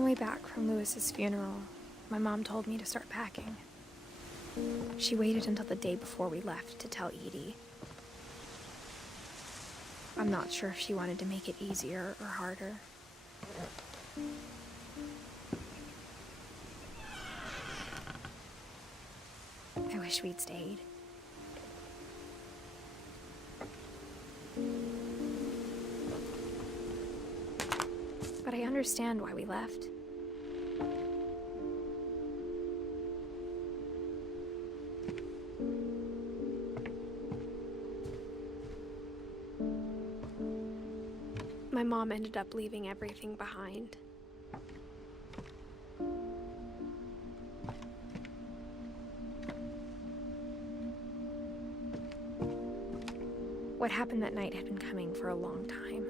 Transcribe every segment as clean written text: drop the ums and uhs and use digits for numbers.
the way back from Lewis's funeral, my mom told me to start packing. She waited until the day before we left to tell Edie. I'm not sure if she wanted to make it easier or harder. I wish we'd stayed. But I understand why we left. My mom ended up leaving everything behind. What happened that night had been coming for a long time.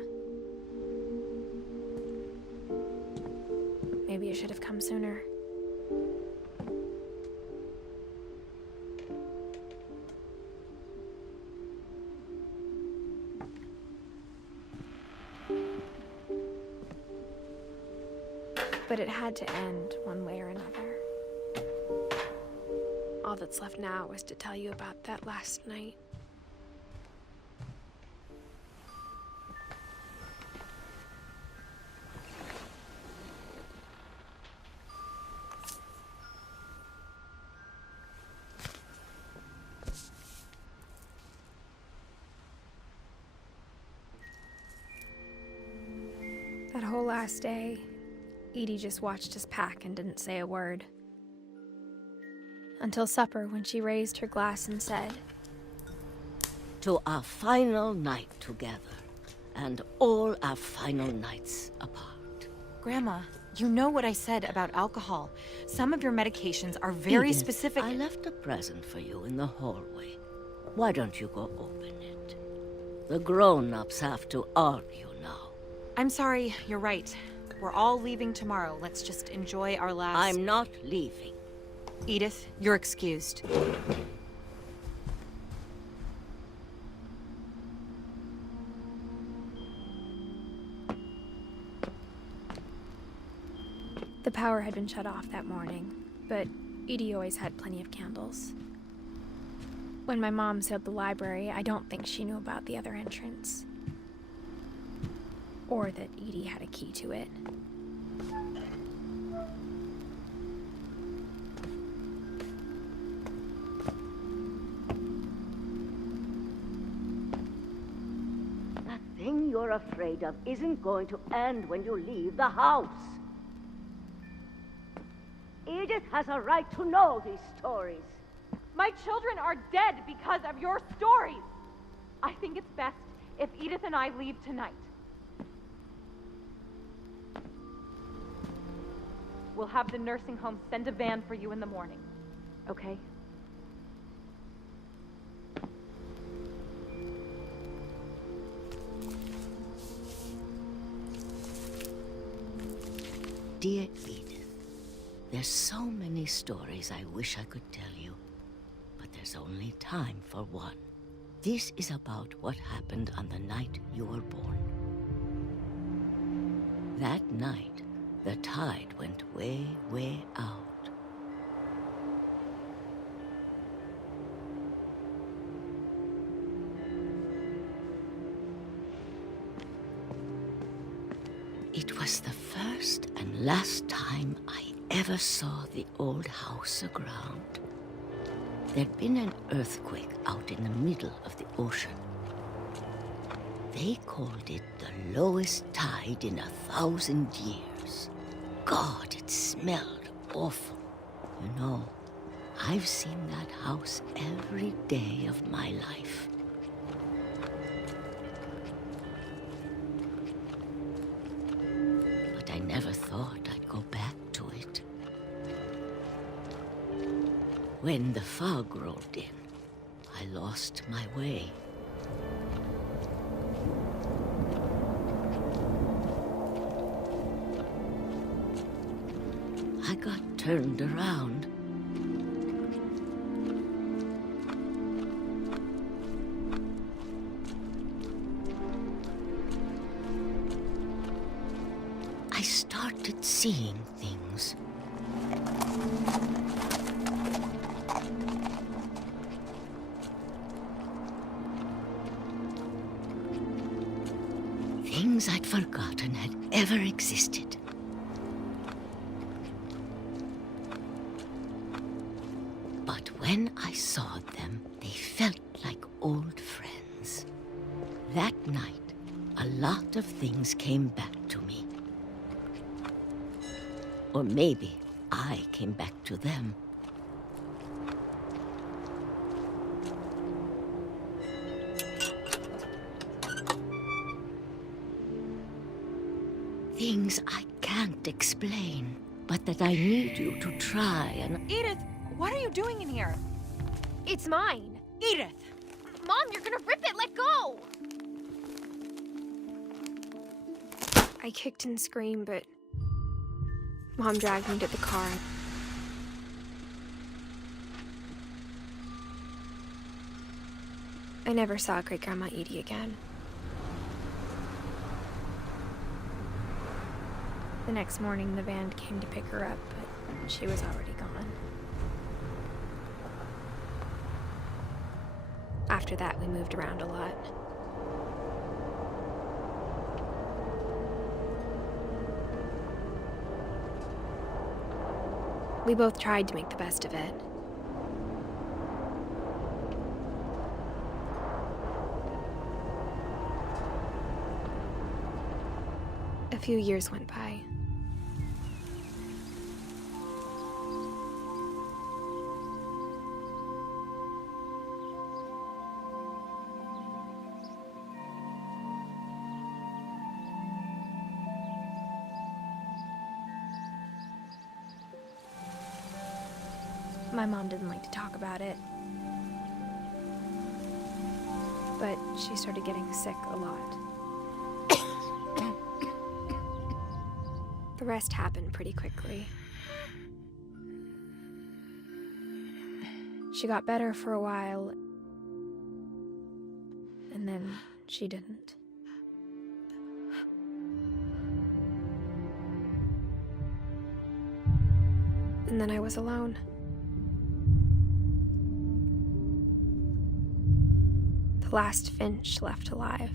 Maybe it should have come sooner. But it had to end one way or another. All that's left now is to tell you about that last night. That whole last day, Edie just watched us pack and didn't say a word. Until supper, when she raised her glass and said, "To our final night together, and all our final nights apart." Grandma, you know what I said about alcohol. Some of your medications are very Edith, specific. I left a present for you in the hallway. Why don't you go open it? The grown-ups have to argue now. I'm sorry, you're right. We're all leaving tomorrow. Let's just enjoy our last... I'm not leaving. Edith, you're excused. the power had been shut off that morning, but Edie always had plenty of candles. When my mom sealed the library, I don't think she knew about the other entrance. Or that Edie had a key to it. That thing you're afraid of isn't going to end when you leave the house. Edith has a right to know these stories. My children are dead because of your stories. I think it's best if Edith and I leave tonight. We'll have the nursing home send a van for you in the morning, okay? Dear Edith, there's so many stories I wish I could tell you, but there's only time for one. This is about what happened on the night you were born. That night, the tide went way, way out. It was the first and last time I ever saw the old house aground. There'd been an earthquake out in the middle of the ocean. They called it the lowest tide in 1,000 years. God, it smelled awful. You know, I've seen that house every day of my life. But I never thought I'd go back to it. When the fog rolled in, I lost my way. I got turned around. I started seeing things. Things I'd forgotten had ever existed. But when I saw them, they felt like old friends. That night, a lot of things came back to me. Or maybe I came back to them. Things I can't explain, but that I need you to try and... Edith, what are you doing in here? It's mine. Edith! Mom, you're gonna rip it! Let go! I kicked and screamed, but Mom dragged me to the car. I never saw Great-Grandma Edie again. The next morning, the van came to pick her up, but she was already gone. After that, we moved around a lot. We both tried to make the best of it. A few years went by. My mom didn't like to talk about it, but she started getting sick a lot. The rest happened pretty quickly. She got better for a while, and then she didn't. And then I was alone. The last Finch left alive.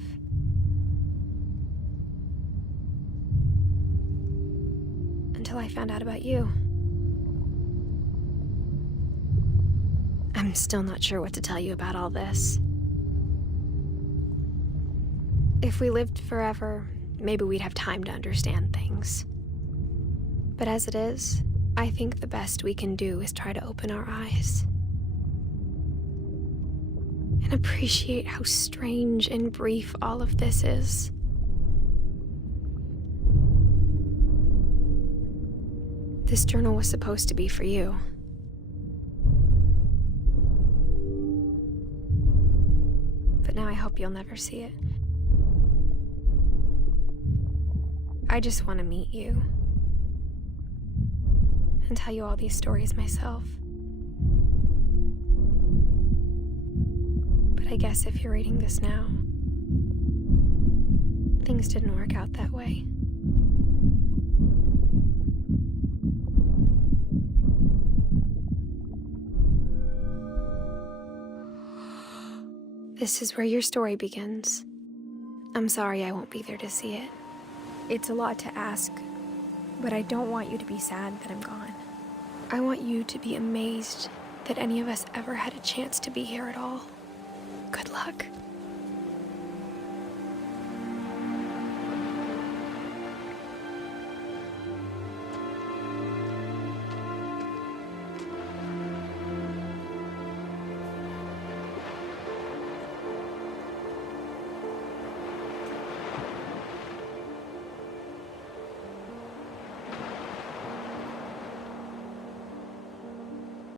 Until I found out about you. I'm still not sure what to tell you about all this. If we lived forever, maybe we'd have time to understand things. But as it is, I think the best we can do is try to open our eyes. And appreciate how strange and brief all of this is. This journal was supposed to be for you. But now I hope you'll never see it. I just want to meet you. And tell you all these stories myself. But I guess if you're reading this now, things didn't work out that way. This is where your story begins. I'm sorry I won't be there to see it. It's a lot to ask, but I don't want you to be sad that I'm gone. I want you to be amazed that any of us ever had a chance to be here at all. Good luck.